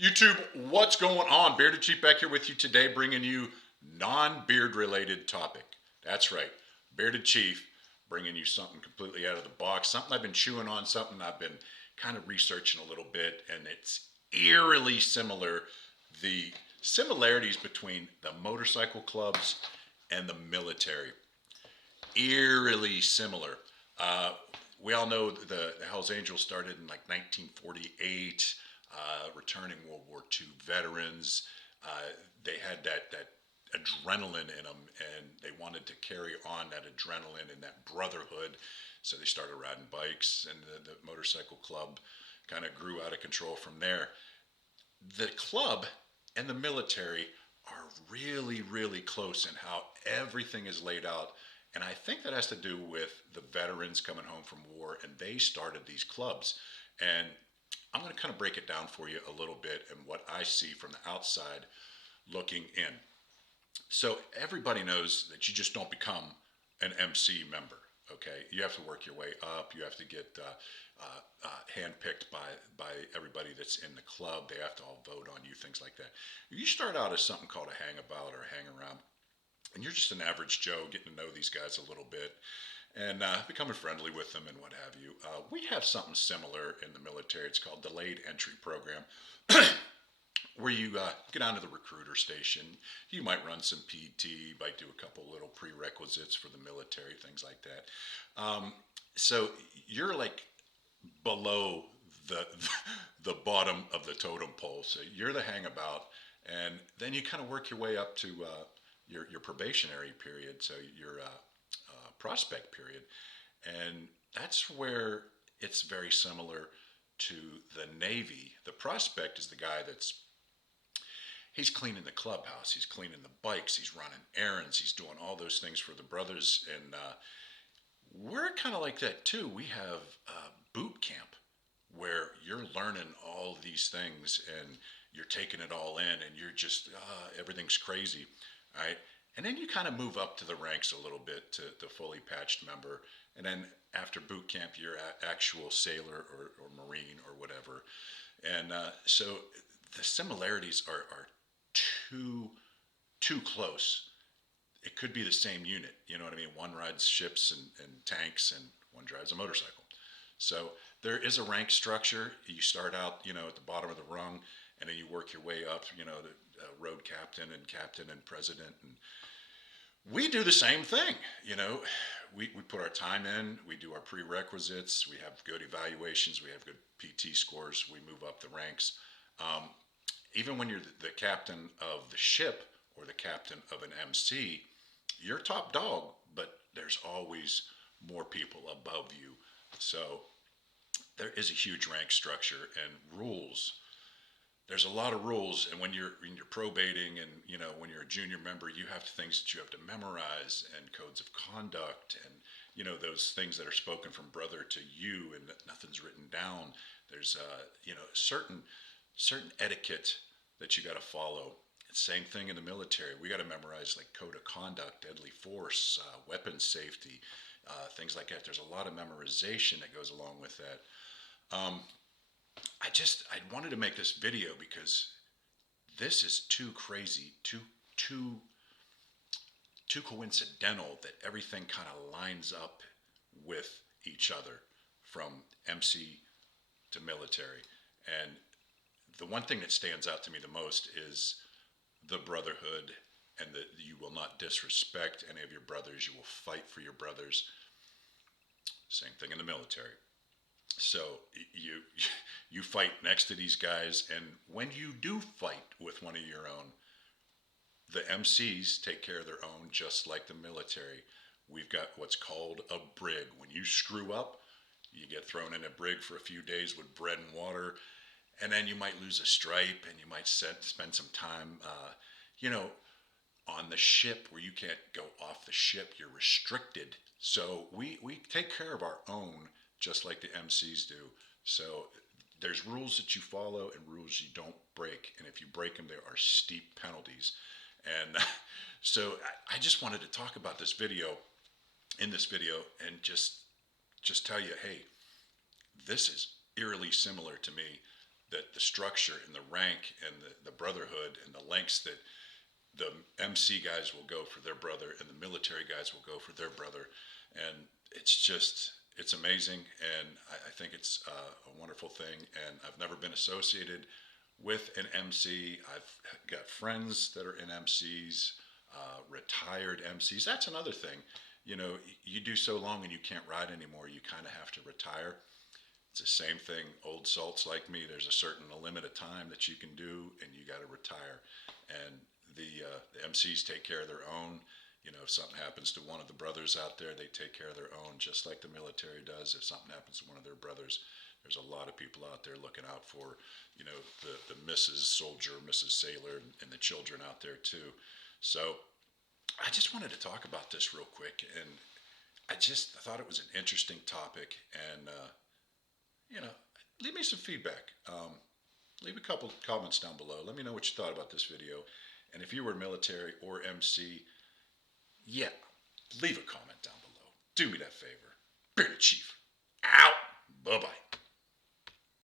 YouTube, what's going on? Bearded Chief back here with you today, bringing you non-beard related topic. That's right, Bearded Chief, bringing you something completely out of the box, something I've been chewing on, something I've been kind of researching a little bit, and it's eerily similar. The similarities between the motorcycle clubs and the military, eerily similar. Uh, we all know the Hells Angels started in like 1948, returning World War II veterans. They had that adrenaline in them, and they wanted to carry on that adrenaline and that brotherhood. So they started riding bikes, and the motorcycle club kind of grew out of control from there. The club and the military are really, really close in how everything is laid out. And I think that has to do with the veterans coming home from war, and they started these clubs. And I'm going to kind of break it down for you a little bit and what I see from the outside looking in. So everybody knows that you just don't become an MC member. Okay, you have to work your way up. You have to get handpicked by everybody that's in the club. They have to all vote on you, things like that. You start out as something called a hangabout or a hang around, and you're just an average Joe getting to know these guys a little bit and becoming friendly with them and what have you. We have something similar in the military. It's called delayed entry program. Where you get onto the recruiter station. You might run some PT, you might do a couple little prerequisites for the military, things like that. So you're like below the the bottom of the totem pole. So you're the hangabout, and then you kind of work your way up to your probationary period. So your prospect period, and that's where it's very similar to the Navy. The prospect is the guy he's cleaning the clubhouse, he's cleaning the bikes, he's running errands, he's doing all those things for the brothers, and we're kind of like that too. We have boot camp where you're learning all these things and you're taking it all in, and you're just everything's crazy, all right? And then you kind of move up to the ranks a little bit to the fully patched member, and then after boot camp, you're actual sailor or marine or whatever, and so the similarities are too too close. It could be the same unit. You know what I mean? One rides ships and tanks, and one drives a motorcycle. So there is a rank structure. You start out, at the bottom of the rung, and then you work your way up. To road captain and president, and we do the same thing. We put our time in. We do our prerequisites. We have good evaluations. We have good PT scores. We move up the ranks. Um, Even when you're the captain of the ship or the captain of an MC, you're top dog, but there's always more people above you. So there is a huge rank structure and rules. There's a lot of rules, and when you're probating, and when you're a junior member, you have things that you have to memorize, and codes of conduct, and those things that are spoken from brother to you, and nothing's written down. There's certain etiquette that you got to follow. Same thing in the military. We got to memorize like code of conduct, deadly force, weapons safety, things like that. There's a lot of memorization that goes along with that. Um, I wanted to make this video because this is too crazy, too too coincidental that everything kind of lines up with each other from MC to military. And the one thing that stands out to me the most is the brotherhood, and that you will not disrespect any of your brothers. You will fight for your brothers. Same thing in the military. So you you fight next to these guys, and when you do fight with one of your own, the MCs take care of their own, just like the military. We've got what's called a brig. When you screw up, you get thrown in a brig for a few days with bread and water, and then you might lose a stripe, and you might spend some time, on the ship where you can't go off the ship. You're restricted. So we take care of our own, just like the MCs do. So there's rules that you follow and rules you don't break. And if you break them, there are steep penalties. And so I just wanted to talk about this video, in this video, and just tell you, hey, this is eerily similar to me. that the structure and the rank and the brotherhood and the lengths that the MC guys will go for their brother and the military guys will go for their brother. And it's amazing. And I think it's a wonderful thing. And I've never been associated with an MC. I've got friends that are in MCs, retired MCs. That's another thing. You know, you do so long and you can't ride anymore, you kind of have to retire. It's the same thing. Old salts like me, there's a certain limit of time that you can do, and you got to retire. And the MCs take care of their own. You know, if something happens to one of the brothers out there, they take care of their own, just like the military does. If something happens to one of their brothers, there's a lot of people out there looking out for, you know, the Mrs. Soldier, Mrs. Sailor, and the children out there too. So I just wanted to talk about this real quick, and I thought it was an interesting topic, and you know, leave me some feedback. Leave a couple comments down below. Let me know what you thought about this video. And if you were military or MC, yeah, leave a comment down below. Do me that favor. Bearded Chief, out. Bye-bye.